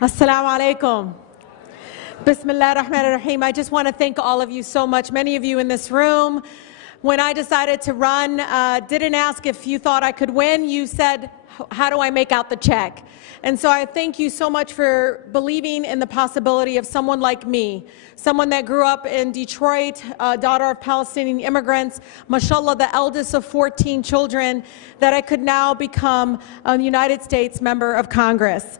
Assalamu alaikum. Bismillah ar-Rahman ar-Rahim. I just want to thank all of you so much. Many of you in this room, when I decided to run, didn't ask if you thought I could win. You said, how do I make out the check? And so I thank you so much for believing in the possibility of someone like me, someone that grew up in Detroit, daughter of Palestinian immigrants, mashallah, the eldest of 14 children, that I could now become a United States member of Congress.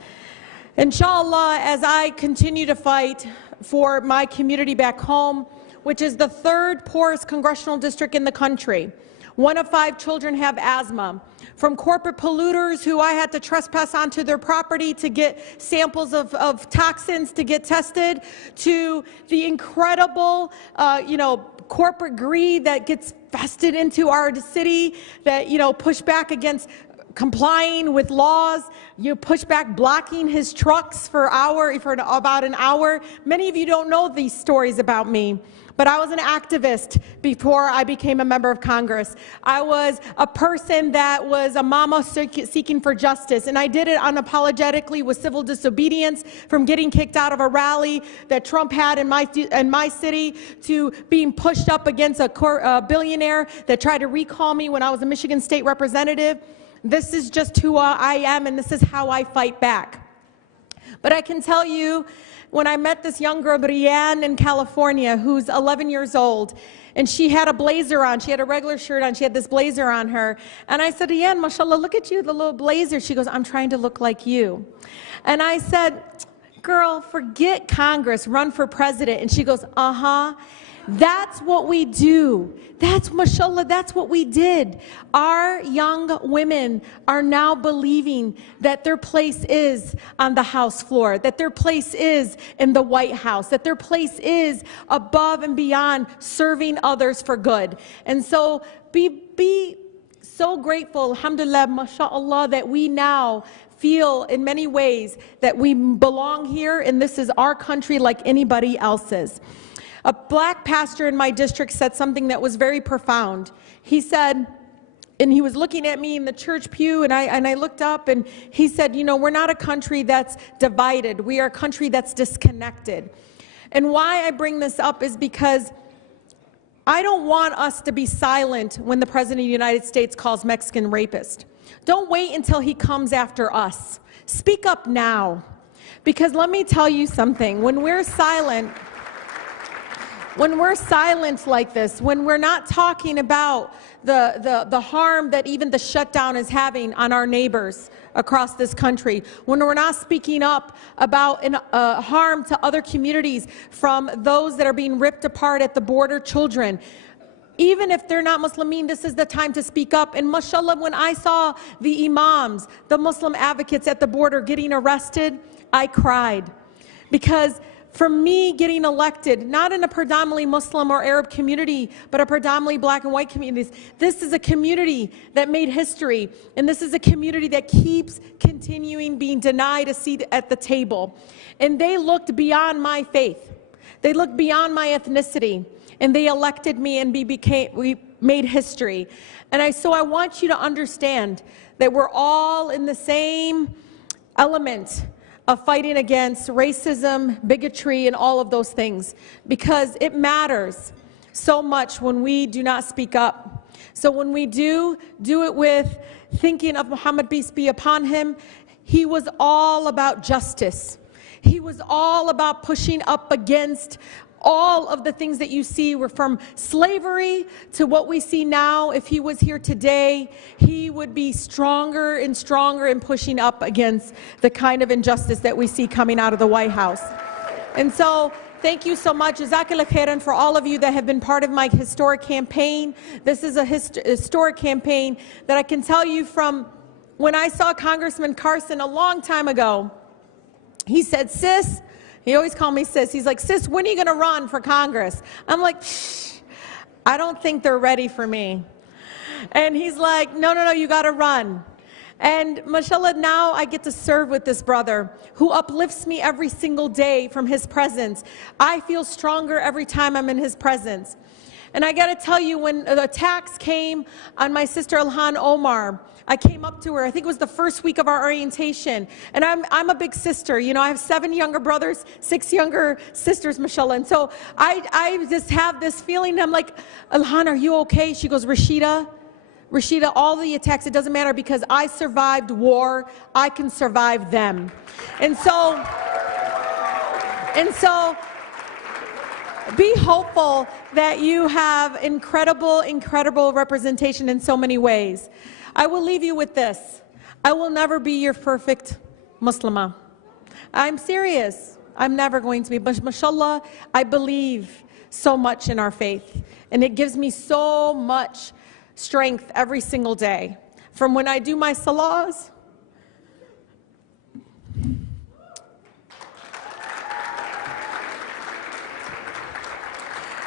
Inshallah, as I continue to fight for my community back home, which is the third poorest congressional district in the country. 1 of 5 children have asthma. From corporate polluters who I had to trespass onto their property to get samples of toxins to get tested, to the incredible, corporate greed that gets vested into our city, that, push back against complying with laws, you push back blocking his trucks for about an hour. Many of you don't know these stories about me, but I was an activist before I became a member of Congress. I was a person that was a mama seeking for justice, and I did it unapologetically with civil disobedience, from getting kicked out of a rally that Trump had in my city, to being pushed up against a billionaire that tried to recall me when I was a Michigan state representative. This is just who I am, and this is how I fight back. But I can tell you, when I met this young girl, Brianne, in California, who's 11 years old, and she had a blazer on. She had a regular shirt on. She had this blazer on her. And I said, Brianne, mashallah, look at you, the little blazer. She goes, I'm trying to look like you. And I said, girl, forget Congress, run for president. And she goes, uh-huh. That's what we do. That's, mashallah, that's what we did. Our young women are now believing that their place is on the House floor, that their place is in the White House, that their place is above and beyond serving others for good. And so be so grateful, alhamdulillah, mashallah, that we now feel in many ways that we belong here, and this is our country like anybody else's. A black pastor in my district said something that was very profound. He said, and he was looking at me in the church pew, and I looked up, and he said, we're not a country that's divided. We are a country that's disconnected. And why I bring this up is because I don't want us to be silent when the President of the United States calls Mexican rapist. Don't wait until he comes after us. Speak up now. Because let me tell you something, when we're silent like this, when we're not talking about the harm that even the shutdown is having on our neighbors across this country, when we're not speaking up about harm to other communities from those that are being ripped apart at the border, children, even if they're not Muslimin, this is the time to speak up. And mashallah, when I saw the imams, the Muslim advocates at the border getting arrested, I cried. Because for me, getting elected, not in a predominantly Muslim or Arab community, but a predominantly black and white community, this is a community that made history, and this is a community that keeps continuing being denied a seat at the table. And they looked beyond my faith. They looked beyond my ethnicity, and they elected me, and we made history. And so I want you to understand that we're all in the same element of fighting against racism, bigotry, and all of those things, because it matters so much when we do not speak up. So when we do it with thinking of Muhammad, peace be upon him. He was all about justice. He was all about pushing up against all of the things that you see were from slavery to what we see now. If he was here today, he would be stronger and stronger in pushing up against the kind of injustice that we see coming out of the White House. And so, thank you so much, Jazakallah khairan, for all of you that have been part of my historic campaign. This is a historic campaign that I can tell you from when I saw Congressman Carson a long time ago. He said, sis, he always called me sis. He's like, sis, when are you going to run for Congress? I'm like, shh, I don't think they're ready for me. And he's like, no, you got to run. And mashallah, now I get to serve with this brother who uplifts me every single day from his presence. I feel stronger every time I'm in his presence. And I got to tell you, when the attacks came on my sister Ilhan Omar, I came up to her, I think it was the first week of our orientation, and I'm a big sister. You know, I have 7 younger brothers, 6 younger sisters, mashallah. And so I just have this feeling, I'm like, Ilhan, are you okay? She goes, Rashida, all the attacks, it doesn't matter because I survived war, I can survive them. And so be hopeful that you have incredible representation in so many ways. I will leave you with this. I will never be your perfect Muslimah. I'm serious. I'm never going to be. But mashallah, I believe so much in our faith. And it gives me so much strength every single day. From when I do my salahs,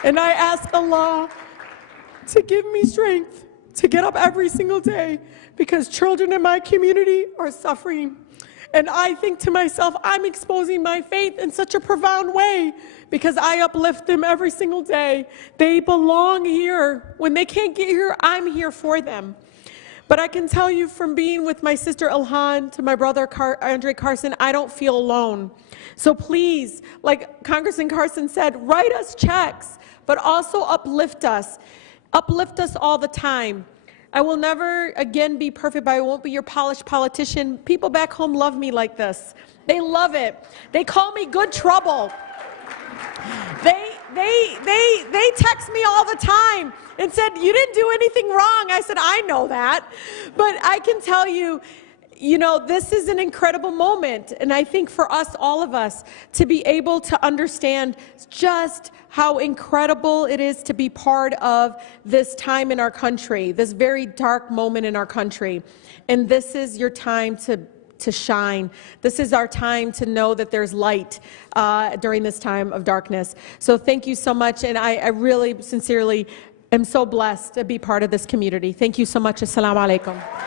and I ask Allah to give me strength to get up every single day because children in my community are suffering. And I think to myself, I'm exposing my faith in such a profound way because I uplift them every single day. They belong here. When they can't get here, I'm here for them. But I can tell you from being with my sister Ilhan to my brother Andre Carson, I don't feel alone. So please, like Congressman Carson said, write us checks, but also uplift us. Uplift us all the time. I will never again be perfect, but I won't be your polished politician. People back home love me like this. They love it. They call me good trouble. They text me all the time and said, you didn't do anything wrong. I said, I know that. But I can tell you, you know, this is an incredible moment. And I think for us, all of us, to be able to understand just how incredible it is to be part of this time in our country, this very dark moment in our country. And this is your time to shine. This is our time to know that there's light during this time of darkness. So thank you so much. And I really, sincerely am so blessed to be part of this community. Thank you so much. Assalamu alaikum.